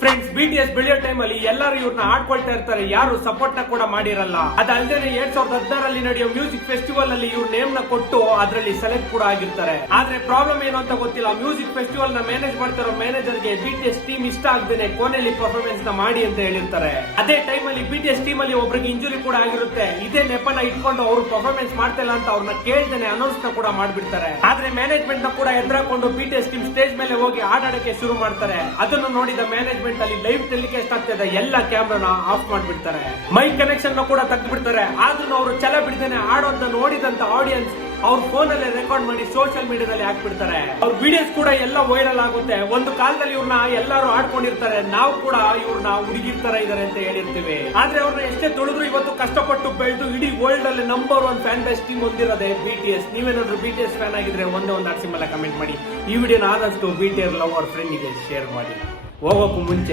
Friends, BTS ಬೆಳೆಯೋ time ಅಲ್ಲಿ ಎಲ್ಲರೂ ಇವ್ರನ್ನ ಆಡ್ಕೊಳ್ತಾ ಇರ್ತಾರೆ, ಯಾರು ಸಪೋರ್ಟ್ ನ ಕೂಡ ಮಾಡಿರಲ್ಲ. ಅದಲ್ಲದೆ 2016 ನಡೆಯೋ ಮ್ಯೂಸಿಕ್ ಫೆಸ್ಟಿವಲ್ ಅಲ್ಲಿ ಇವ್ರ ನೇಮ್ ನ ಕೊಟ್ಟು ಅದರಲ್ಲಿ ಸೆಲೆಕ್ಟ್ ಕೂಡ ಆಗಿರ್ತಾರೆ. ಆದ್ರೆ ಪ್ರಾಬ್ಲಮ್ ಏನು ಅಂತ ಗೊತ್ತಿಲ್ಲ. ಮ್ಯೂಸಿಕ್ ಫೆಸ್ಟಿವಲ್ ನ ಮ್ಯಾನೇಜ್ ಮಾಡ್ತಿರೋ ಮ್ಯಾನೇಜರ್ ಗೆ ಬಿಟಿಎಸ್ ಟೀಮ್ ಇಷ್ಟ ಆಗದೇನೆ ಕೊನೆಯಲ್ಲಿ ಪರ್ಫಾರ್ಮೆನ್ಸ್ ನ ಮಾಡಿ ಅಂತ ಹೇಳಿರ್ತಾರೆ. ಅದೇ ಟೈಮ್ ಅಲ್ಲಿ ಬಿಟಿಎಸ್ ಟೀಮ್ ಅಲ್ಲಿ ಒಬ್ಬರಿಗೆ ಇಂಜುರಿ ಕೂಡ ಆಗಿರುತ್ತೆ. ಇದೇ ನೆಪನ ಇಟ್ಕೊಂಡು ಅವರು ಪರ್ಫಾರ್ಮೆನ್ಸ್ ಮಾಡ್ತಾ ಇಲ್ಲ ಅಂತ ಅವ್ರನ್ನ ಕೇಳ್ದೇನೆ ಅನೌನ್ಸ್ ನ ಕೂಡ ಮಾಡ್ಬಿಡ್ತಾರೆ. ಆದ್ರೆ ಮ್ಯಾನೇಜ್ಮೆಂಟ್ ನ ಕೂಡ ಎದುರಾಕೊಂಡು ಬಿಟಿಎಸ್ ಟೀಮ್ ಸ್ಟೇಜ್ ಮೇಲೆ ಹೋಗಿ ಆಡಾಡಕ್ಕೆ ಶುರು ಮಾಡ್ತಾರೆ. ಅದನ್ನು ನೋಡಿದ ಮ್ಯಾನೇಜ್ಮೆಂಟ್ ಅಲ್ಲಿ ಲೈವ್ ಟೆಲಿಕಾಸ್ಟ್ ಆಗ್ತಿದೆ ಎಲ್ಲ ಕ್ಯಾಮ್ರಾನ ಆಫ್ ಮಾಡ್ಬಿಡ್ತಾರೆ. ಮೈಕ್ ಕನೆಕ್ಷನ್ ಕೂಡ ತೆಗೆದು ಬಿಡ್ತಾರೆ. ಆದ್ರೂ ಅವರು ಛಲ ಬಿಡದೇನೆ ಆಡೋದನ್ನ ನೋಡಿದಂತ ಆಡಿಯನ್ಸ್ ಅವ್ರ ಫೋನ್ ಅಲ್ಲೇ ರೆಕಾರ್ಡ್ ಮಾಡಿ ಸೋಷಿಯಲ್ ಮೀಡಿಯಾದಲ್ಲಿ ಹಾಕ್ಬಿಡ್ತಾರೆ. ಅವ್ರ ವಿಡಿಯೋಸ್ ಕೂಡ ಎಲ್ಲ ವೈರಲ್ ಆಗುತ್ತೆ. ಒಂದು ಕಾಲದಲ್ಲಿ ಇವ್ರನ್ನ ಎಲ್ಲರೂ ಆಡ್ಕೊಂಡಿರ್ತಾರೆ, ನಾವು ಕೂಡ ಇವ್ರನ್ನ ಹುಡುಗಿರ್ ತರ ಇದಾರೆ ಅಂತ ಹೇಳಿರ್ತೀವಿ. ಆದ್ರೆ ಅವ್ರನ್ನ ಎಷ್ಟೇ ತೊಳೆದ್ರು ಇವತ್ತು ಕಷ್ಟಪಟ್ಟು ಬೆಳೆದು ಇಡೀ ವರ್ಲ್ಡ್ ಅಲ್ಲಿ ನಂಬರ್ 1 ಫ್ಯಾನ್ ಬೇಸ್ ಟೀಮ್ ಹೊಂದಿರೋದೇ ಬಿಟಿಎಸ್. ನೀವೇನಾದ್ರು ಬಿಟಿಎಸ್ ಫ್ಯಾನ್ ಆಗಿದ್ರೆ ಒಂದೇ ಒಂದು ಆರ್ಸಿಮಲ್ಲ ಕಮೆಂಟ್ ಮಾಡಿ. ಈ ವಿಡಿಯೋನ ಆದಷ್ಟು ಬಿಟಿಎಸ್ ಲವರ್ ಫ್ರೆಂಡ್ ಗೆ ಶೇರ್ ಮಾಡಿ. ಹೋಗೋಕ್ಕೂ ಮುಂಚೆ